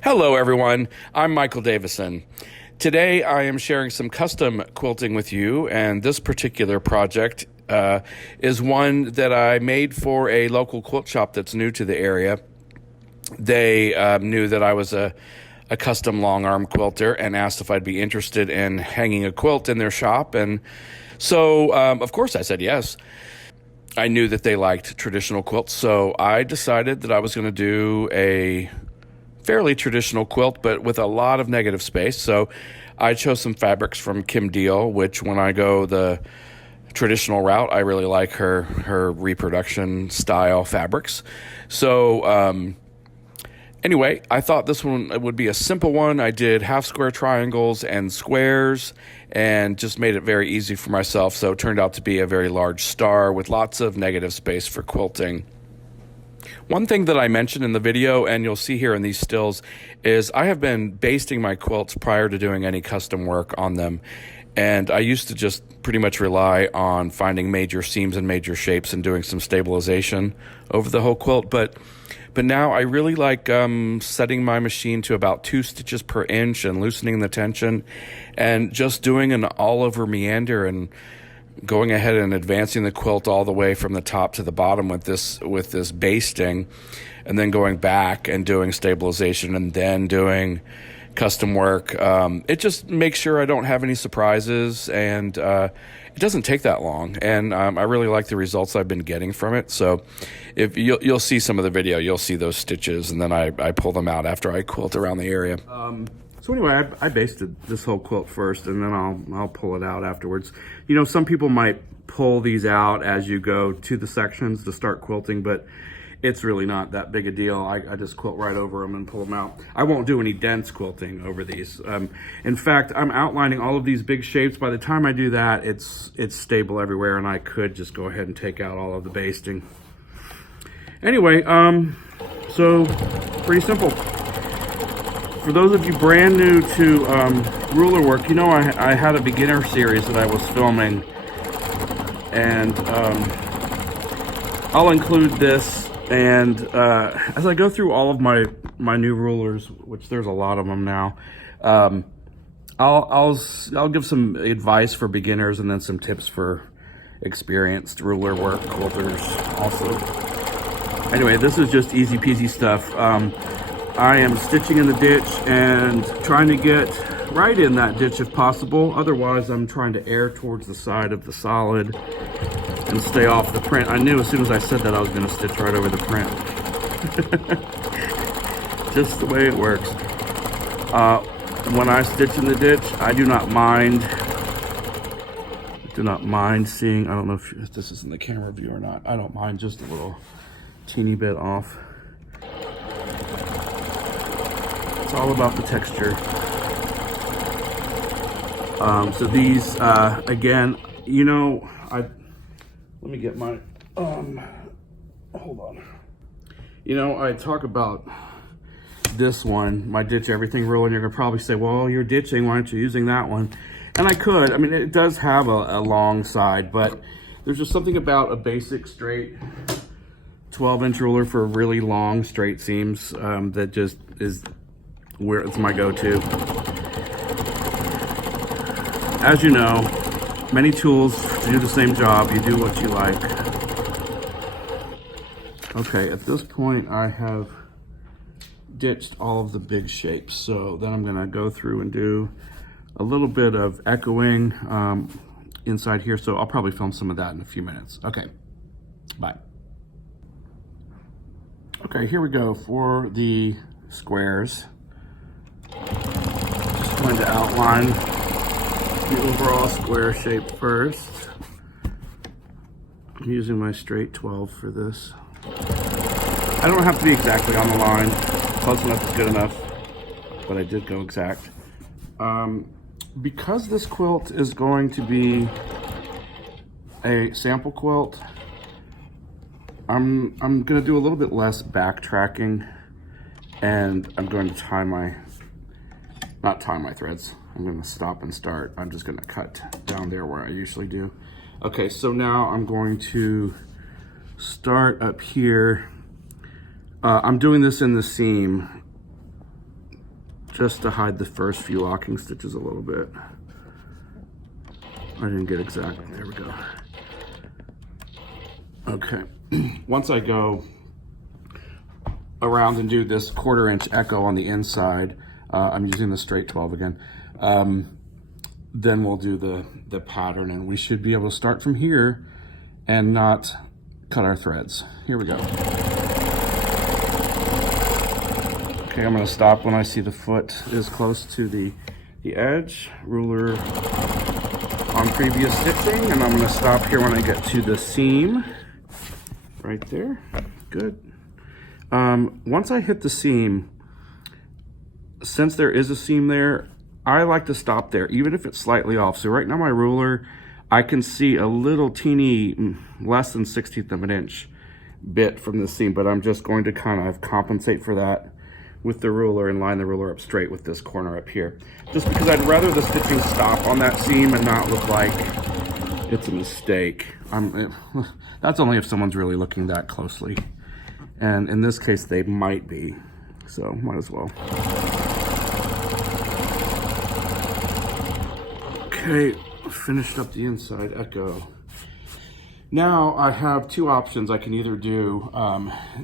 Hello everyone, I'm Michael Davison. Today I am sharing some custom quilting with you, and this particular project is one that I made for a local quilt shop that's new to the area. They knew that I was a custom long arm quilter and asked if I'd be interested in hanging a quilt in their shop, and so of course I said yes. I knew that they liked traditional quilts, so I decided that I was going to do a fairly traditional quilt, but with a lot of negative space. So I chose some fabrics from Kim Deal, which when I go the traditional route, I really like her reproduction style fabrics. So anyway, I thought this one would be a simple one. I did half square triangles and squares and just made it very easy for myself. So it turned out to be a very large star with lots of negative space for quilting. One thing that I mentioned in the video, and you'll see here in these stills, is I have been basting my quilts prior to doing any custom work on them. And I used to just pretty much rely on finding major seams and major shapes and doing some stabilization over the whole quilt. But now I really like setting my machine to about 2 stitches per inch and loosening the tension and just doing an all over meander and going ahead and advancing the quilt all the way from the top to the bottom with this basting, and then going back and doing stabilization and then doing custom work. It just makes sure I don't have any surprises, and it doesn't take that long, and I really like the results I've been getting from it. So if you'll see some of the video, you'll see those stitches, and then I pull them out after I quilt around the area. So anyway, I basted this whole quilt first, and then I'll pull it out afterwards. You know, some people might pull these out as you go to the sections to start quilting, but it's really not that big a deal. I just quilt right over them and pull them out. I won't do any dense quilting over these. In fact, I'm outlining all of these big shapes. By the time I do that, it's stable everywhere, and I could just go ahead and take out all of the basting. Anyway, so pretty simple. For those of you brand new to ruler work, you know I had a beginner series that I was filming, and I'll include this. And as I go through all of my new rulers, which there's a lot of them now, I'll give some advice for beginners and then some tips for experienced ruler work quilters also. Anyway, this is just easy peasy stuff. I am stitching in the ditch and trying to get right in that ditch if possible. Otherwise, I'm trying to err towards the side of the solid and stay off the print. I knew as soon as I said that I was going to stitch right over the print. Just the way it works. When I stitch in the ditch, I do not mind seeing, I don't know if this is in the camera view or not. I don't mind just a little teeny bit off. It's all about the texture. So these, again, you know, let me get my, hold on. You know, I talk about this one, my ditch everything rule, and you're gonna probably say, well, you're ditching, why aren't you using that one? And I could, I mean, it does have a long side, but there's just something about a basic straight 12-inch ruler for really long straight seams that just is where it's my go-to. As you know, many tools do the same job. You do what you like. Okay, at this point I have ditched all of the big shapes, so then I'm gonna go through and do a little bit of echoing inside here, so I'll probably film some of that in a few minutes. Okay, bye. Okay, here we go for the squares. Just going to outline the overall square shape first. I'm using my straight 12 for this. I don't have to be exactly on the line. Close enough is good enough, but I did go exact. Because this quilt is going to be a sample quilt, I'm gonna do a little bit less backtracking, and I'm going to not tie my threads. I'm gonna stop and start. I'm just gonna cut down there where I usually do. Okay, so now I'm going to start up here. I'm doing this in the seam just to hide the first few locking stitches a little bit. I didn't get exactly, there we go. Okay, once I go around and do this 1/4 inch echo on the inside, I'm using the straight 12 again, then we'll do the pattern, and we should be able to start from here and not cut our threads. Here we go. Okay, I'm gonna stop when I see the foot is close to the edge, ruler on previous stitching, and I'm gonna stop here when I get to the seam, right there, good. Once I hit the seam, since there is a seam there, I like to stop there, even if it's slightly off. So right now my ruler, I can see a little teeny, less than 1/16 of an inch bit from the seam, but I'm just going to kind of compensate for that with the ruler and line the ruler up straight with this corner up here. Just because I'd rather the stitching stop on that seam and not look like it's a mistake. That's only if someone's really looking that closely. And in this case, they might be, so might as well. Okay, finished up the inside echo. Now I have two options. I can either do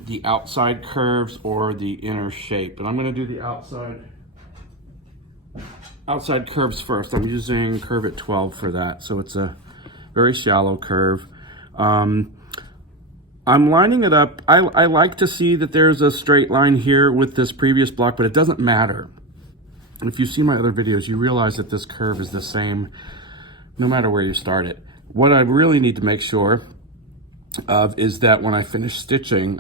the outside curves or the inner shape, and I'm gonna do the outside curves first. I'm using curve at 12 for that, so it's a very shallow curve. I'm lining it up. I like to see that there's a straight line here with this previous block, but it doesn't matter. And if you've seen my other videos, you realize that this curve is the same no matter where you start it. What I really need to make sure of is that when I finish stitching,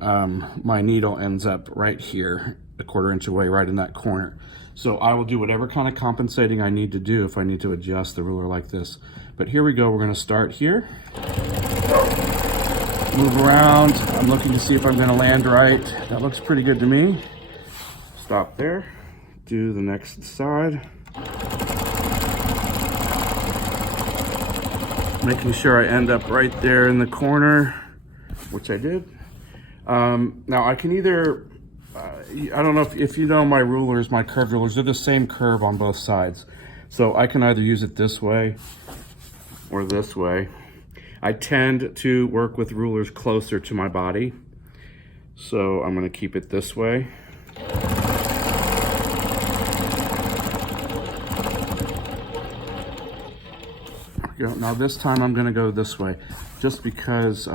my needle ends up right here, a 1/4 inch away, right in that corner. So I will do whatever kind of compensating I need to do if I need to adjust the ruler like this. But here we go, we're gonna start here. Move around, I'm looking to see if I'm gonna land right. That looks pretty good to me. Stop there, do the next side. Making sure I end up right there in the corner, which I did. Now I can either, I don't know if you know my rulers, my curved rulers, they're the same curve on both sides. So I can either use it this way or this way. I tend to work with rulers closer to my body, so I'm gonna keep it this way. Now this time I'm gonna go this way, just because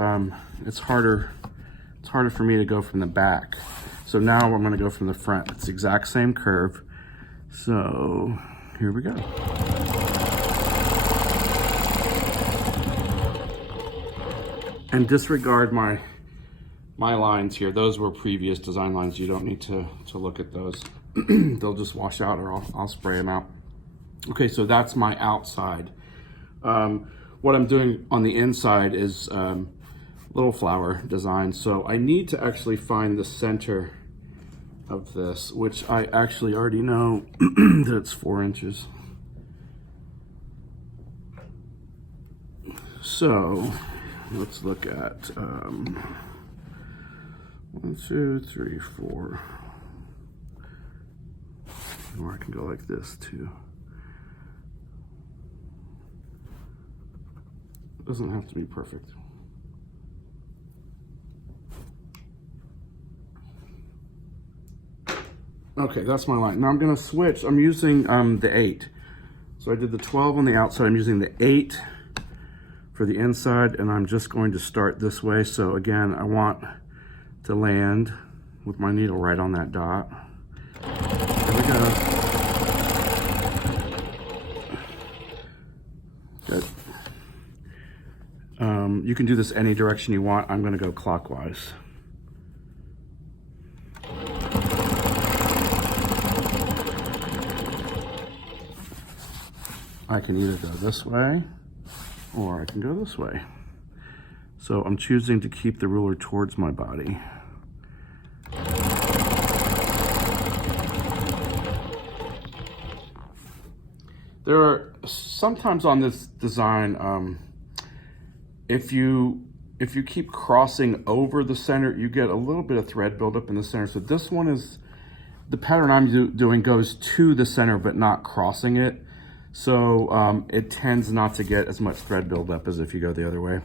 it's harder for me to go from the back. So now I'm gonna go from the front. It's the exact same curve. So here we go. And disregard my lines here. Those were previous design lines. You don't need to look at those. They'll just wash out, or I'll spray them out. Okay, so that's my outside. What I'm doing on the inside is little flower design. So I need to actually find the center of this, which I actually already know that it's 4 inches. So let's look at 1, 2, 3, 4. Or I can go like this too. Doesn't have to be perfect. Okay, that's my line. Now I'm gonna switch. I'm using the 8. So I did the 12 on the outside. I'm using the 8 for the inside, and I'm just going to start this way. So again, I want to land with my needle right on that dot. There we go. Good. You can do this any direction you want. I'm gonna go clockwise. I can either go this way or I can go this way. So I'm choosing to keep the ruler towards my body. There are sometimes on this design, if you keep crossing over the center, you get a little bit of thread buildup in the center. So this one is the pattern I'm doing goes to the center but not crossing it. So it tends not to get as much thread buildup as if you go the other way.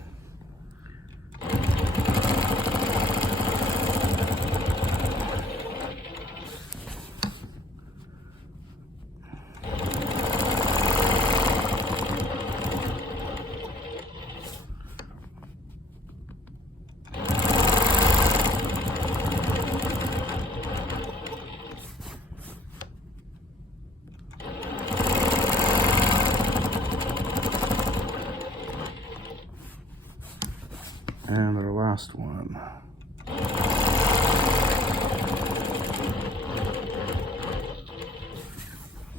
And our last one.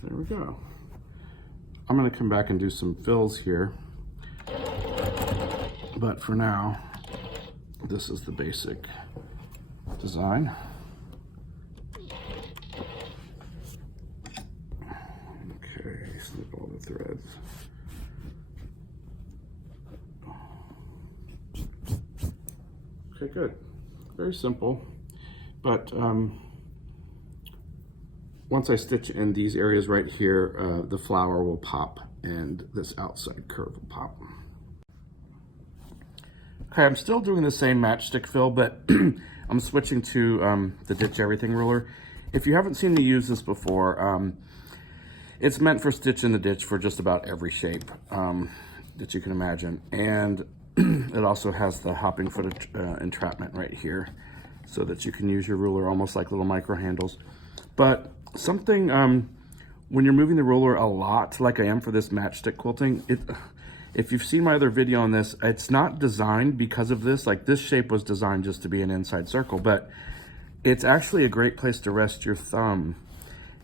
There we go. I'm going to come back and do some fills here. But for now, this is the basic design. Okay, snip all the threads. Okay, good. Very simple, but once I stitch in these areas right here, the flower will pop and this outside curve will pop. Okay, I'm still doing the same matchstick fill, but I'm switching to the Ditch Everything ruler. If you haven't seen me use this before, it's meant for stitch in the ditch for just about every shape that you can imagine. And it also has the hopping foot entrapment right here so that you can use your ruler almost like little micro handles. But something, when you're moving the ruler a lot, like I am for this matchstick quilting, if you've seen my other video on this, it's not designed because of this. Like this shape was designed just to be an inside circle, but it's actually a great place to rest your thumb.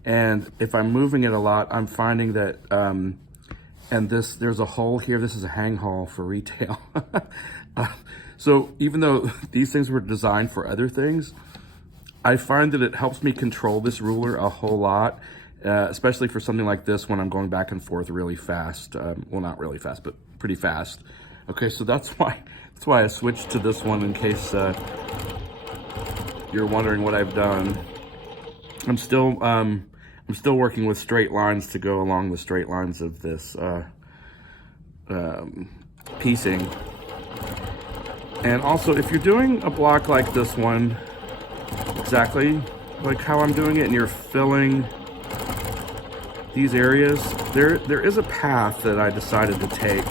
And if I'm moving it a lot, I'm finding that, and there's a hole here. This is a hang hole for retail. So even though these things were designed for other things, I find that it helps me control this ruler a whole lot, especially for something like this when I'm going back and forth really fast. Well, not really fast, but pretty fast. Okay, so that's why I switched to this one in case you're wondering what I've done. I'm still working with straight lines to go along the straight lines of this piecing. And also, if you're doing a block like this one, exactly like how I'm doing it, and you're filling these areas, there is a path that I decided to take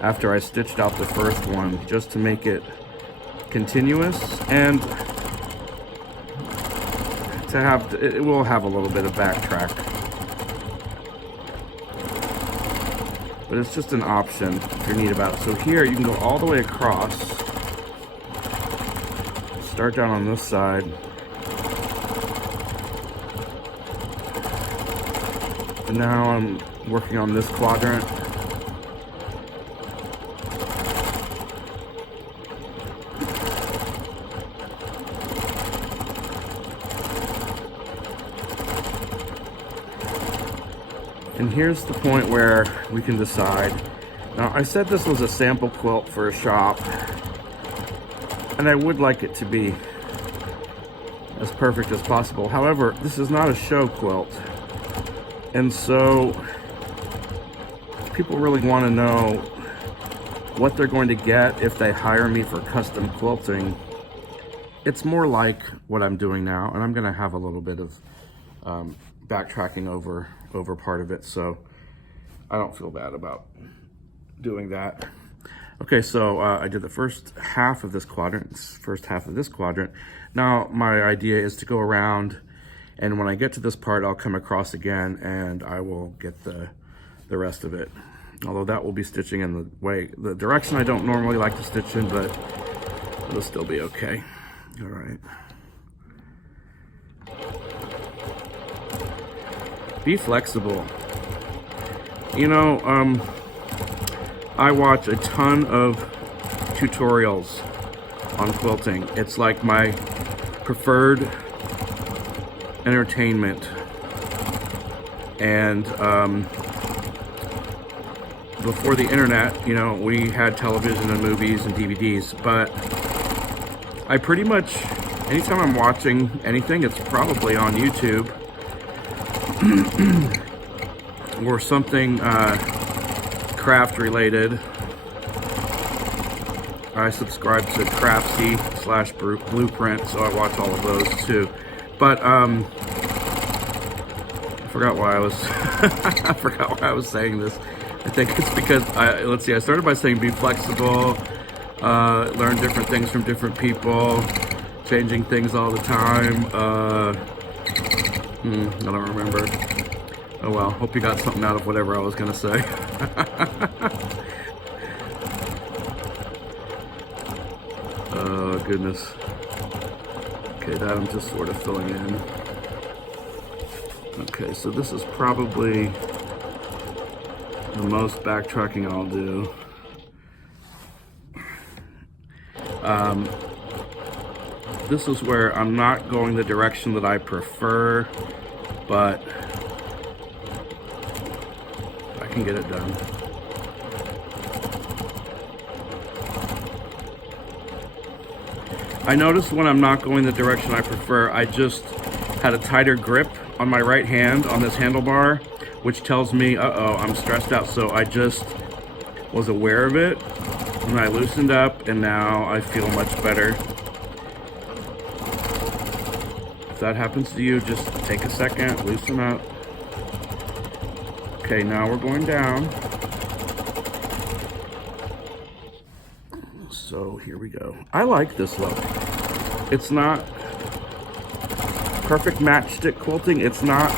after I stitched out the first one, just to make it continuous, and it will have a little bit of backtrack, but it's just an option if you're neat about it. So here you can go all the way across, start down on this side, and now I'm working on this quadrant. And here's the point where we can decide. Now, I said this was a sample quilt for a shop, and I would like it to be as perfect as possible. However, this is not a show quilt, and so people really want to know what they're going to get if they hire me for custom quilting. It's more like what I'm doing now, and I'm going to have a little bit of backtracking over part of it, so I don't feel bad about doing that. Okay, so I did the first half of this quadrant, Now my idea is to go around, and when I get to this part, I'll come across again and I will get the rest of it. Although that will be stitching in the direction I don't normally like to stitch in, but it'll still be okay. All right. Be flexible. You know, I watch a ton of tutorials on quilting. It's like my preferred entertainment. And before the internet, you know, we had television and movies and DVDs, but I pretty much anytime I'm watching anything, it's probably on YouTube or something craft related. I subscribe to Craftsy/Blueprint, so I watch all of those too. But I forgot why I was I forgot why I was saying this. I think it's because let's see, I started by saying be flexible, learn different things from different people, changing things all the time. I don't remember. Oh well, hope you got something out of whatever I was gonna say. Oh goodness. Okay, that I'm just sort of filling in. Okay, so this is probably the most backtracking I'll do. This is where I'm not going the direction that I prefer, but I can get it done. I noticed when I'm not going the direction I prefer, I just had a tighter grip on my right hand on this handlebar, which tells me, uh-oh, I'm stressed out. So I just was aware of it, and I loosened up, and now I feel much better. If that happens to you, just take a second, loosen up. Okay, now we're going down. So here we go. I like this look. It's not perfect matchstick quilting. It's not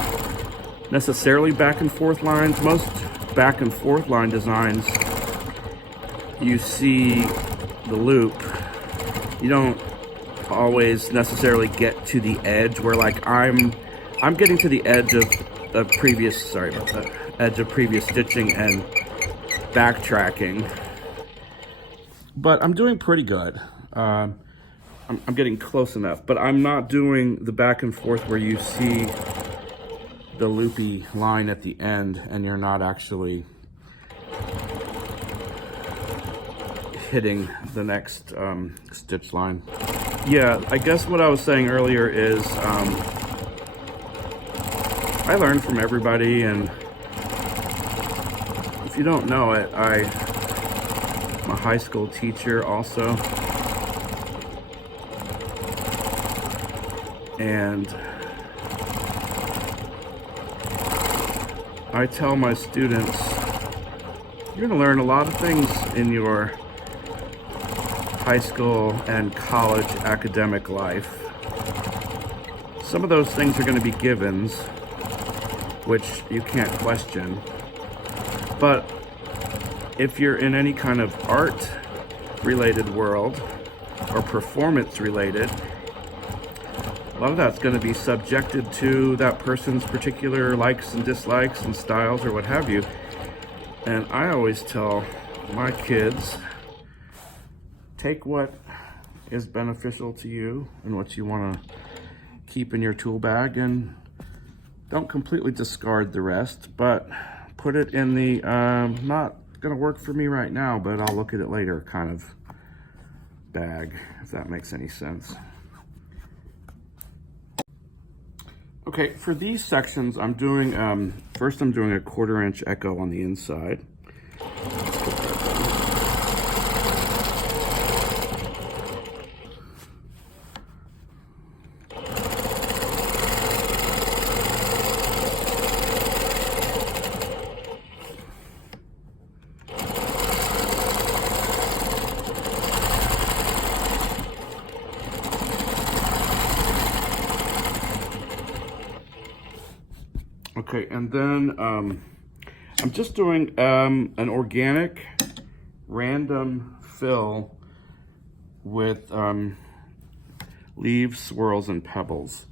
necessarily back and forth lines. Most back and forth line designs, you see the loop. You don't always necessarily get to the edge where, like, I'm getting to the edge of previous, sorry about that, edge of previous stitching and backtracking. But I'm doing pretty good. I'm getting close enough, but I'm not doing the back and forth where you see the loopy line at the end and you're not actually hitting the next stitch line. Yeah, I guess what I was saying earlier is I learn from everybody, and if you don't know it, I'm a high school teacher also. And I tell my students, you're gonna learn a lot of things in your high school and college academic life. Some of those things are gonna be givens, which you can't question. But if you're in any kind of art related world or performance related, a lot of that's going to be subjected to that person's particular likes and dislikes and styles or what have you. And I always tell my kids, take what is beneficial to you and what you want to keep in your tool bag, and don't completely discard the rest, but put it in the not gonna work for me right now, but I'll look at it later kind of bag, if that makes any sense. Okay, for these sections, I'm doing, first I'm doing a 1/4 inch echo on the inside. Okay, and then I'm just doing an organic random fill with leaves, swirls, and pebbles.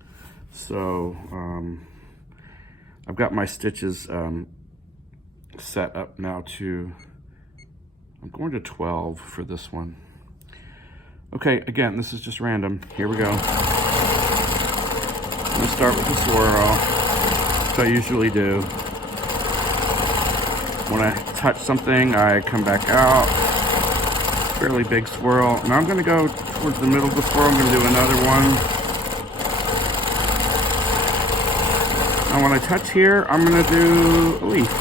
So I've got my stitches set up now to, I'm going to 12 for this one. Okay, again, this is just random. Here we go. I'm gonna start with the swirl, which I usually do. When I touch something, I come back out. Fairly big swirl. Now I'm gonna go towards the middle of the swirl. I'm gonna do another one. Now when I touch here, I'm gonna do a leaf.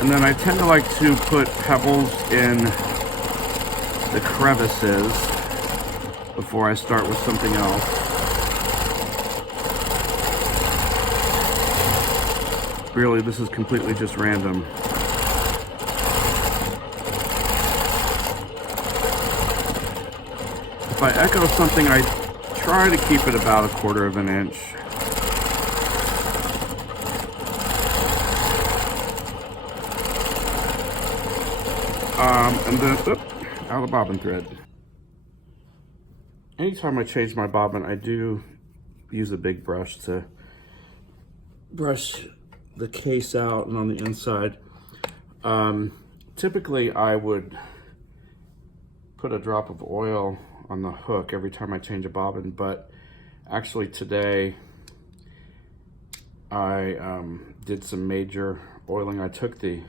And then I tend to like to put pebbles in the crevices before I start with something else. Really, this is completely just random. If I echo something, I try to keep it about 1/4 of an inch. And then, out of bobbin thread. Anytime I change my bobbin, I do use a big brush to brush the case out and on the inside. Typically, I would put a drop of oil on the hook every time I change a bobbin, but actually today I did some major oiling. I took the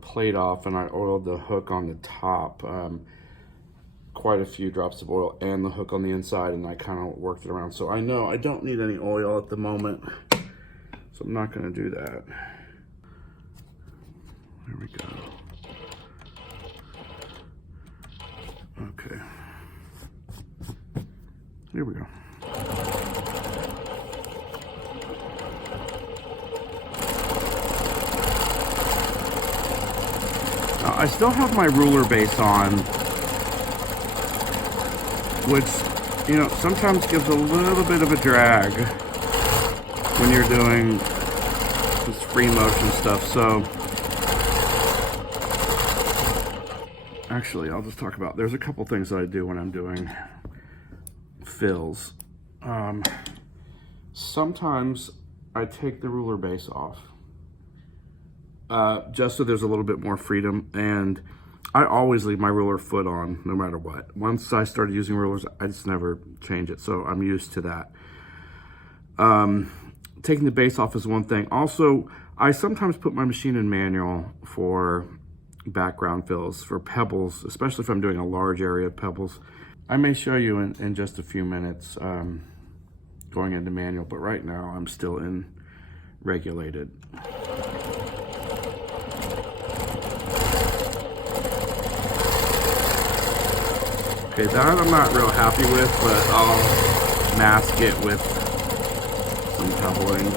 plate off and I oiled the hook on the top, quite a few drops of oil, and the hook on the inside, and I kind of worked it around. So I know I don't need any oil at the moment, so I'm not going to do that. There we go. Okay. Here we go. I still have my ruler base on, which, you know, sometimes gives a little bit of a drag when you're doing this free motion stuff. So actually, I'll just talk about, there's a couple things that I do when I'm doing fills. Sometimes I take the ruler base off, just so there's a little bit more freedom, and I always leave my ruler foot on no matter what. Once I started using rulers, I just never change it, so I'm used to that. Taking the base off is one thing. Also, I sometimes put my machine in manual for background fills, for pebbles, especially if I'm doing a large area of pebbles. I may show you in just a few minutes going into manual, but right now I'm still in regulated. Okay, that I'm not real happy with, but I'll mask it with some pebbling.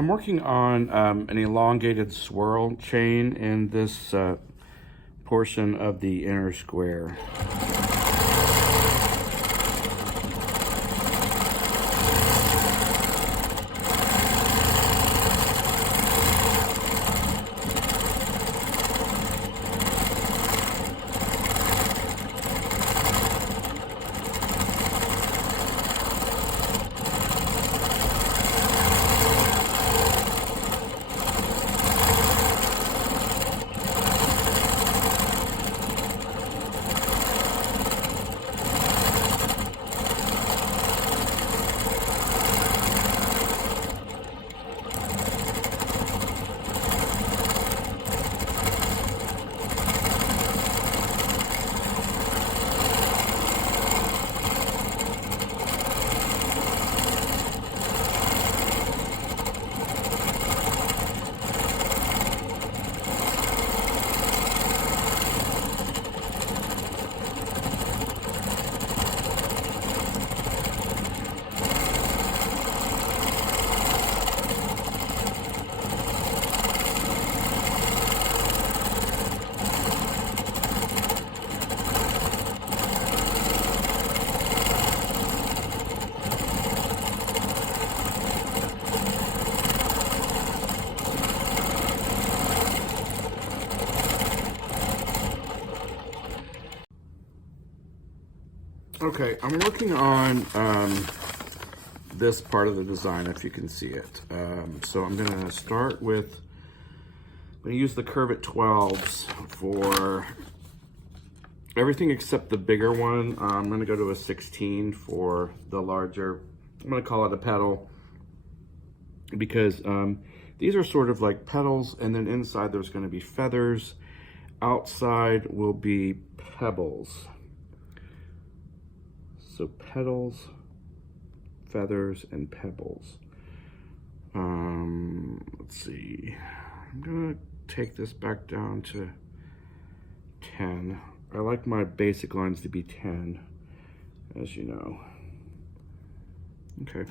I'm working on an elongated swirl chain in this portion of the inner square. Okay, I'm working on this part of the design, if you can see it. So I'm gonna start with, I'm gonna use the curve 12s for everything except the bigger one. I'm gonna go to a 16 for the larger, I'm gonna call it a petal, because these are sort of like petals, and then inside there's gonna be feathers. Outside will be pebbles. So petals, feathers, and pebbles. Let's see. I'm gonna take this back down to 10. I like my basic lines to be 10, as you know. Okay.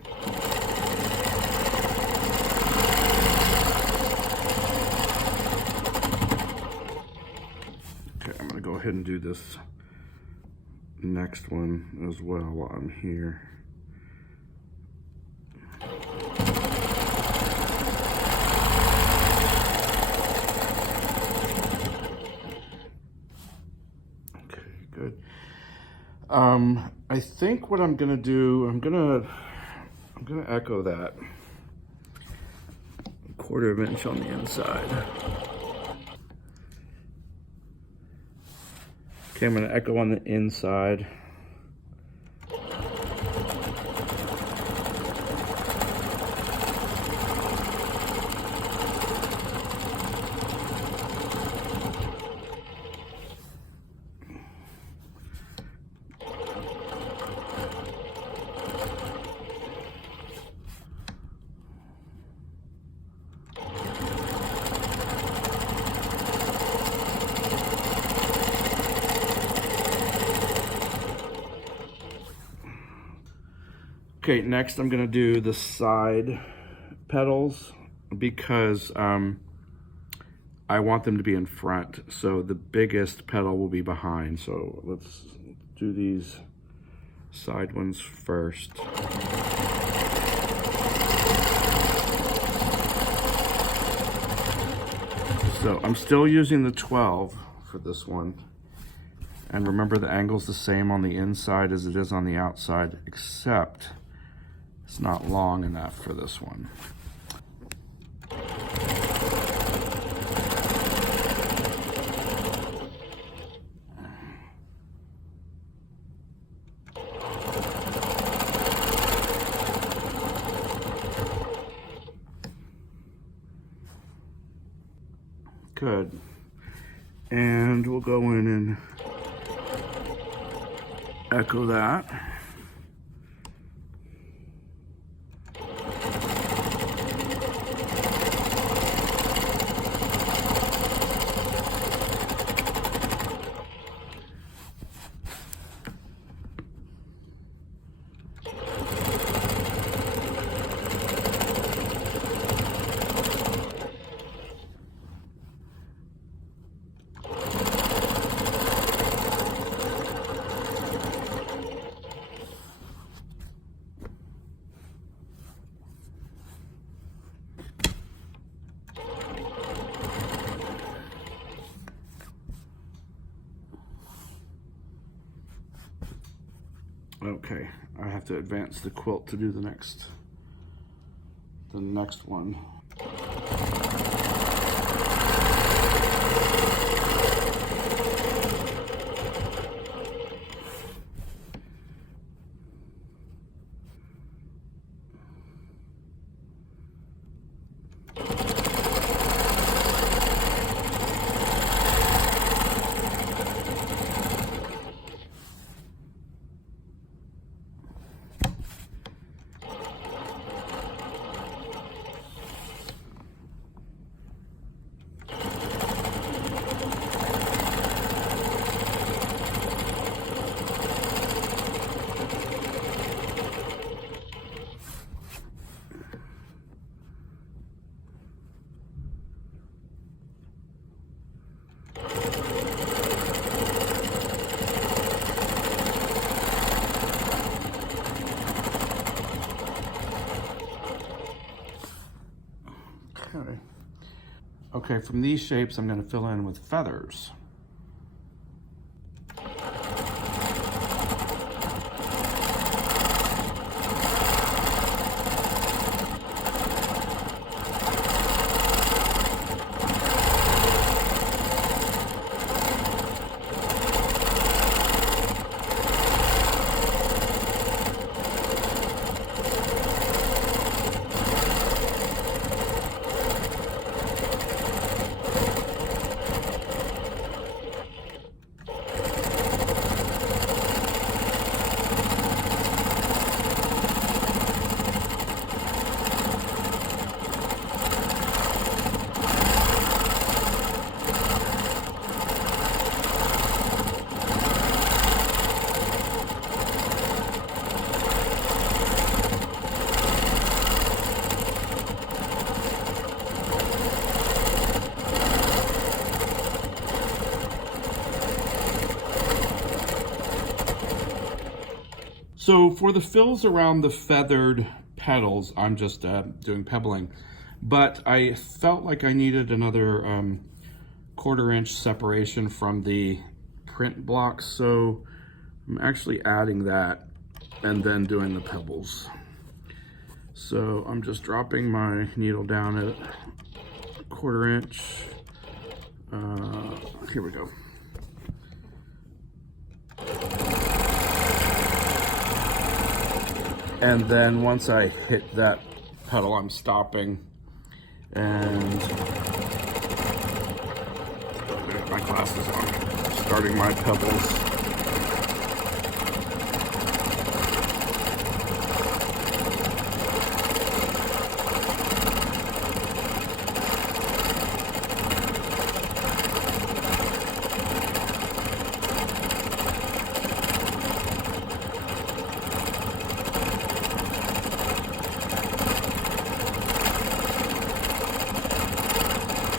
Okay, I'm gonna go ahead and do this next one as well while I'm here. Okay, good. I think what I'm gonna do, I'm gonna echo that 1/4 inch on the inside. Okay, I'm gonna echo on the inside. Okay, next I'm gonna do the side petals because I want them to be in front. So the biggest petal will be behind. So let's do these side ones first. So I'm still using the 12 for this one. And remember, the angle's the same on the inside as it is on the outside, except it's not long enough for this one. Good. And we'll go in and echo that. Okay, I have to advance the quilt to do the next one. Okay, from these shapes, I'm going to fill in with feathers. So for the fills around the feathered petals, I'm just doing pebbling, but I felt like I needed another 1/4 inch separation from the print blocks, so I'm actually adding that and then doing the pebbles. So I'm just dropping my needle down at 1/4 inch. Here we go. And then once I hit that petal, I'm stopping and get my glasses on, starting my pebbles.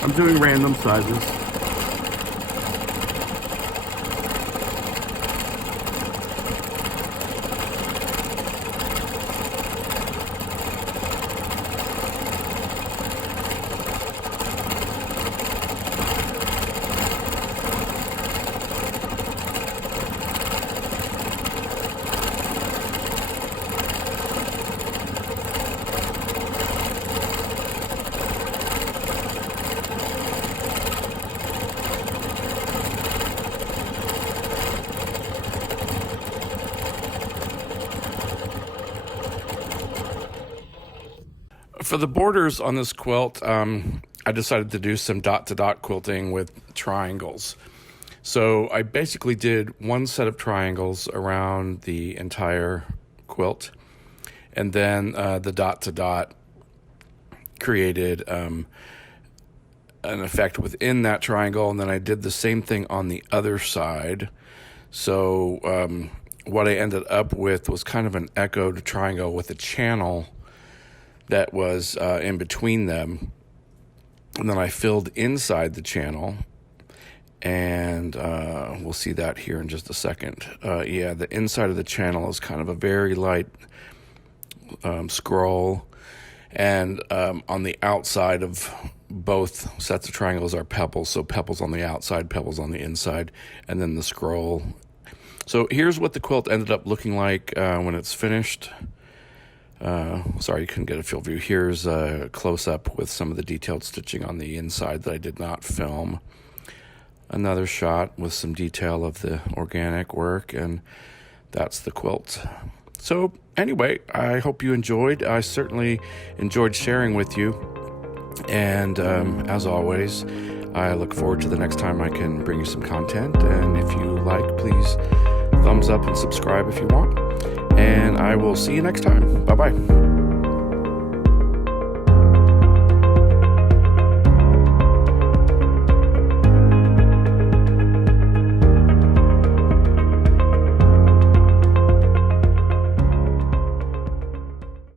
I'm doing random sizes. For the borders on this quilt, I decided to do some dot-to-dot quilting with triangles. So I basically did one set of triangles around the entire quilt, and then the dot-to-dot created an effect within that triangle, and then I did the same thing on the other side. So what I ended up with was kind of an echoed triangle with a channel that was in between them, and then I filled inside the channel, and we'll see that here in just a second. Yeah, the inside of the channel is kind of a very light scroll, and on the outside of both sets of triangles are pebbles, so pebbles on the outside, pebbles on the inside, and then the scroll So here's what the quilt ended up looking like when it's finished. Sorry, you couldn't get a field view. Here's a close-up with some of the detailed stitching on the inside that I did not film. Another shot with some detail of the organic work, and that's the quilt. So anyway, I hope you enjoyed. I certainly enjoyed sharing with you. And as always, I look forward to the next time I can bring you some content. And if you like, please thumbs up and subscribe if you want. And I will see you next time. Bye-bye.